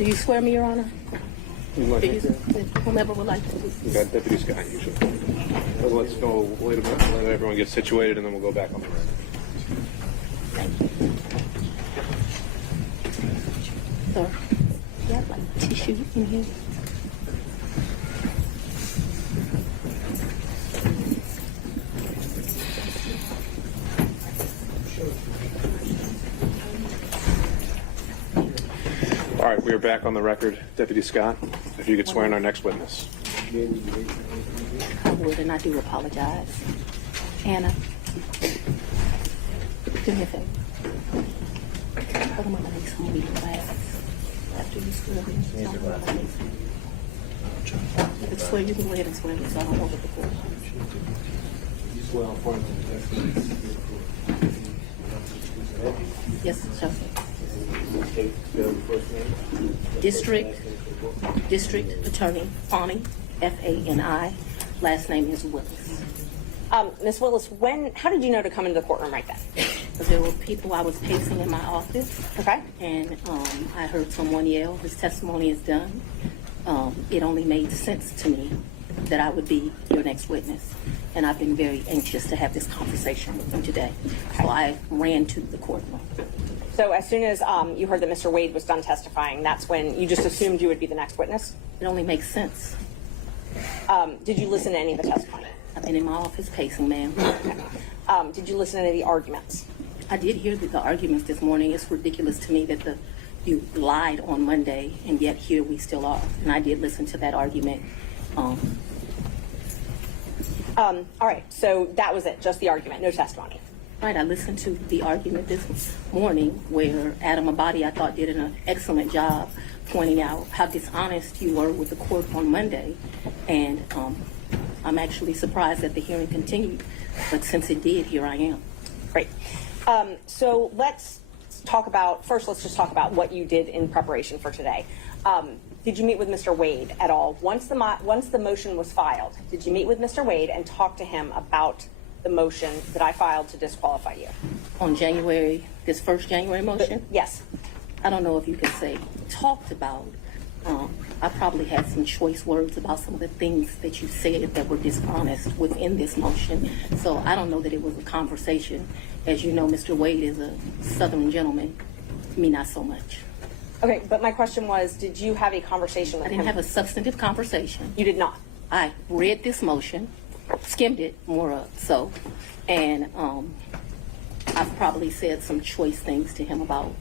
Do you swear me, Your Honor? You want Do to you, take that? whomever would like to. We got Deputy Scott usually. But let's go, wait a minute, let everyone get situated and then we'll go back on the record. Sir, you have like tissue in here? All right, we are back on the record. Deputy Scott, if you could swear in our next witness. I would, and I do apologize. Anna, do me a favor. Hold on, my legs, I'm gonna be relaxed. After you swear me, tell me what I need. You can swear, you can go ahead and swear me, so I don't know what the court. You swear on front of Yes, sir. the first name? District Attorney Fani, F-A-N-I. Last name is Willis. Ms. Willis, how did you know to come into the courtroom right then? Because there were people I was pacing in my office. Okay. And I heard someone yell, his testimony is done. It only made sense to me that I would be your next witness. And I've been very anxious to have this conversation with you today. So I ran to the courtroom. So as soon as you heard that Mr. Wade was done testifying, that's when you just assumed you would be the next witness? It only makes sense. Did you listen to any of the testimony? I've been in my office pacing, ma'am. Did you listen to any of the arguments? I did hear the arguments this morning. It's ridiculous to me that you lied on Monday, and yet here we still are. And I did listen to that argument. All right, so that was it, just the argument, no testimony. Right, I listened to the argument this morning where Adam Abadi, I thought, did an excellent job pointing out how dishonest you were with the court on Monday. And I'm actually surprised that the hearing continued, but since it did, here I am. Great. So let's just talk about what you did in preparation for today. Did you meet with Mr. Wade at all? Once the motion was filed, did you meet with Mr. Wade and talk to him about the motion that I filed to disqualify you? On this first January motion? Yes. I don't know if you could say talked about. I probably had some choice words about some of the things that you said that were dishonest within this motion. So I don't know that it was a conversation. As you know, Mr. Wade is a Southern gentleman. Me, not so much. Okay, but my question was, did you have a conversation with I him? didn't have a substantive conversation. You did not? I read this motion, skimmed it more so, and I've probably said some choice things to him about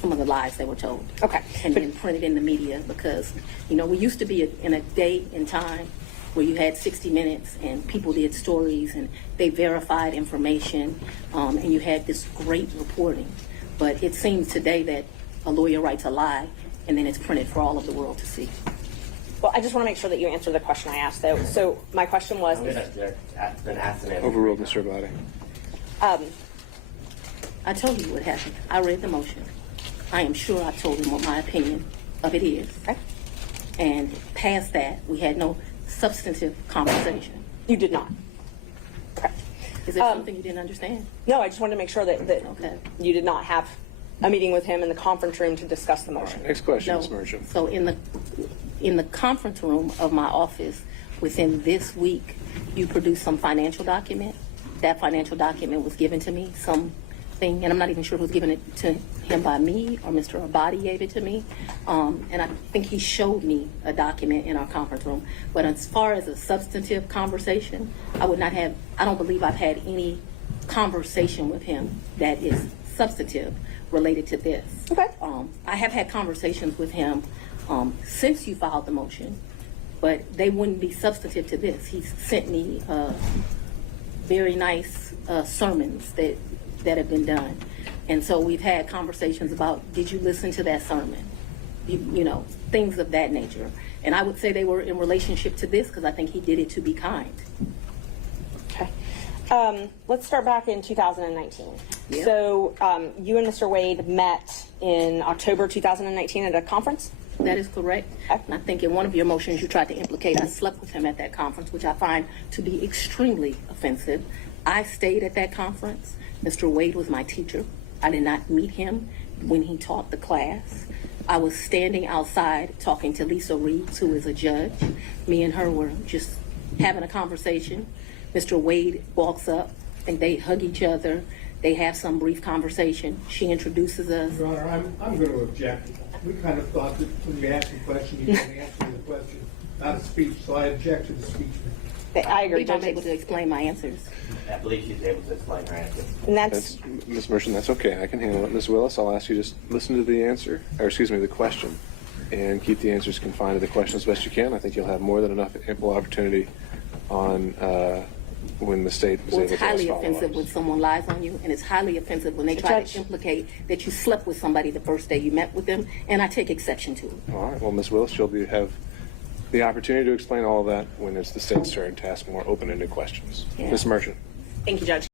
some of the lies they were told. Okay. And then printed in the media because, we used to be in a day and time where you had 60 Minutes and people did stories and they verified information and you had this great reporting. But it seems today that a lawyer writes a lie and then it's printed for all of the world to see. Well, I just want to make sure that you answer the question I asked, though. So my question was... Overruled, Mr. Abadi. I told you what happened. I read the motion. I am sure I told him what my opinion of it is. Okay. And past that, we had no substantive conversation. You did not? Okay. Is there something you didn't understand? No, I just wanted to make sure that Okay. you did not have a meeting with him in the conference room to discuss the motion. Next question, No. Ms. Merchant. So in the conference room of my office, within this week, you produced some financial document. That financial document was given to me, something, and I'm not even sure who was giving it to him by me or Mr. Abadi gave it to me. And I think he showed me a document in our conference room. But as far as a substantive conversation, I don't believe I've had any conversation with him that is substantive related to this. Okay. I have had conversations with him since you filed the motion, but they wouldn't be substantive to this. He sent me very nice sermons that have been done. And so we've had conversations about, did you listen to that sermon? Things of that nature. And I would say they were in relationship to this because I think he did it to be kind. Okay. Let's start back in 2019. Yeah. So you and Mr. Wade met in October 2019 at a conference? That is correct. And I think in one of your motions you tried to implicate I slept with him at that conference, which I find to be extremely offensive. I stayed at that conference. Mr. Wade was my teacher. I did not meet him when he taught the class. I was standing outside talking to Lisa Reeves, who is a judge. Me and her were just having a conversation. Mr. Wade walks up, and they hug each other. They have some brief conversation. She introduces us. Your Honor, I'm going to object. We kind of thought that when you asked a question, you can answer the question, not a speech, so I object to the speech. I I agree, believe I'm Judge. able to explain my answers. I believe she's able to explain her answer. And that's, Ms. Mershon, that's okay. I can handle it. Ms. Willis, I'll ask you just listen to the answer, or excuse me, the question, and keep the answers confined to the question as best you can. I think you'll have more than enough ample opportunity on when the state is Well, able it's to ask highly follow-ups. offensive when someone lies on you, and it's highly offensive when they try Judge. to implicate that you slept with somebody the first day you met with them, and I take exception to it. All right. Well, Ms. Willis, you'll have the opportunity to explain all of that when it's the state's turn to ask more open-ended questions. Yeah. Ms. Merchant. thank you, Judge.